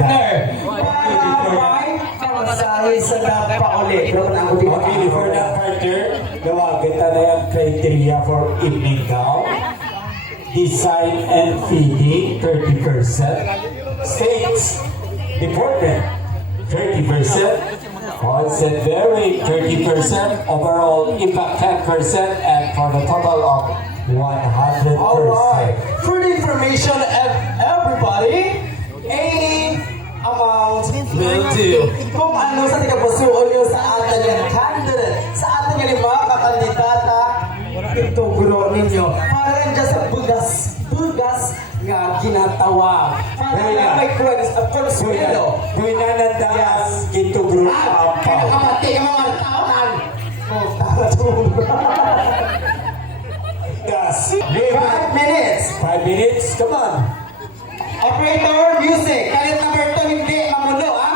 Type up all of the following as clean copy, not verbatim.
partner. Para may pamasahe sa dapa ulit. Okay, before that partner, gawa kita na yung criteria for evening gown. Design and fitting, 30%. States, deportment, 30%. Concept bearing, 30%. Overall impact, 10%. And for the total of 100%. Alright. For the information of everybody, amount will do. Kung ano sa tigapasuon nyo sa atin yung candidate, sa atin yung mga kakandidata, ito guro ninyo. Para rin dyan sa bugas nga ginatawa. Para rin may consuelo. Kung nanandagas, ito group up. Kaya kapati yung mga taonan. Oh, tara tumulong. Yes. 5 minutes. 5 minutes, come on. Operator, music. Kalit number 2, hindi mamulo, ha?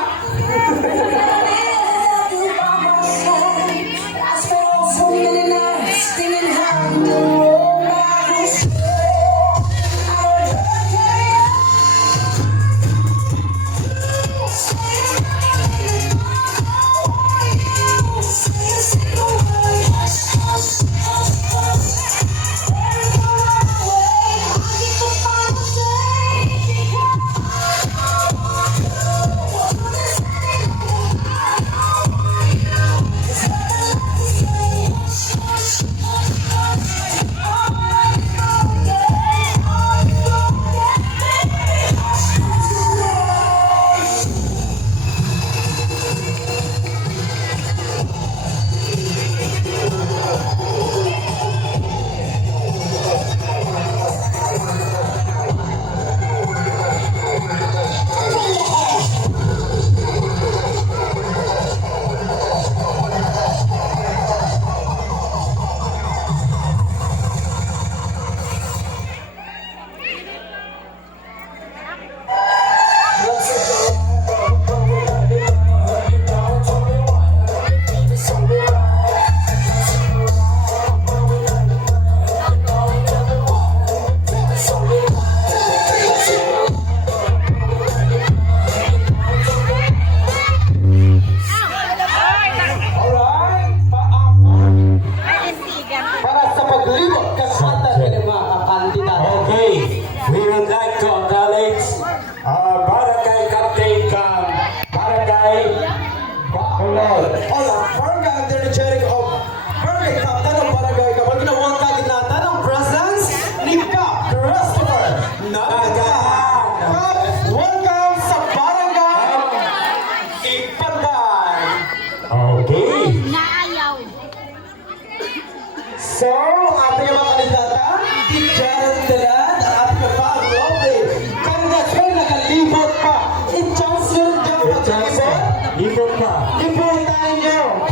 So, ating mga kandidato, di Jared Delad, ang ating kapag-lovely. Kandidato, nakalibot pa. I-chance yun dyan pag-libot. Libot pa. Libutan nyo.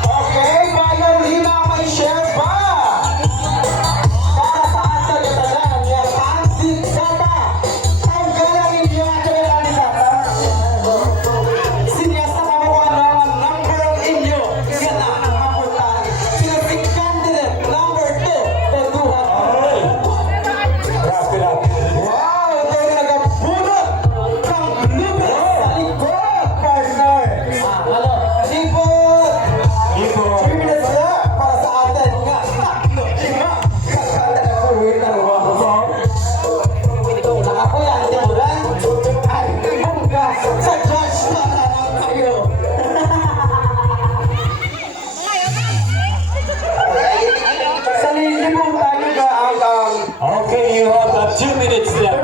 Okay, bayan lima may share pa. Para sa ating katalan, yan, kandidata. Tanggalan ninyo ating kandidata. Sinyasa ka mo ang number of inyo. Yan ang kapuntahan. Sino si candidate number 2. Teduhan. Wrap it up. Wow! Ito yung nagabunot ng blueberry sa likod, partner. Ano? Libot! Libot. 3 minutes na para sa atin. Nga, tatlo, lima. Kakanta na po yun ang wow. Nakakuya, hindi mo rin. Ay, bungga. Sa Josh na lang kayo. Sa lilibutan nyo ba ang Okay, you have 2 minutes left.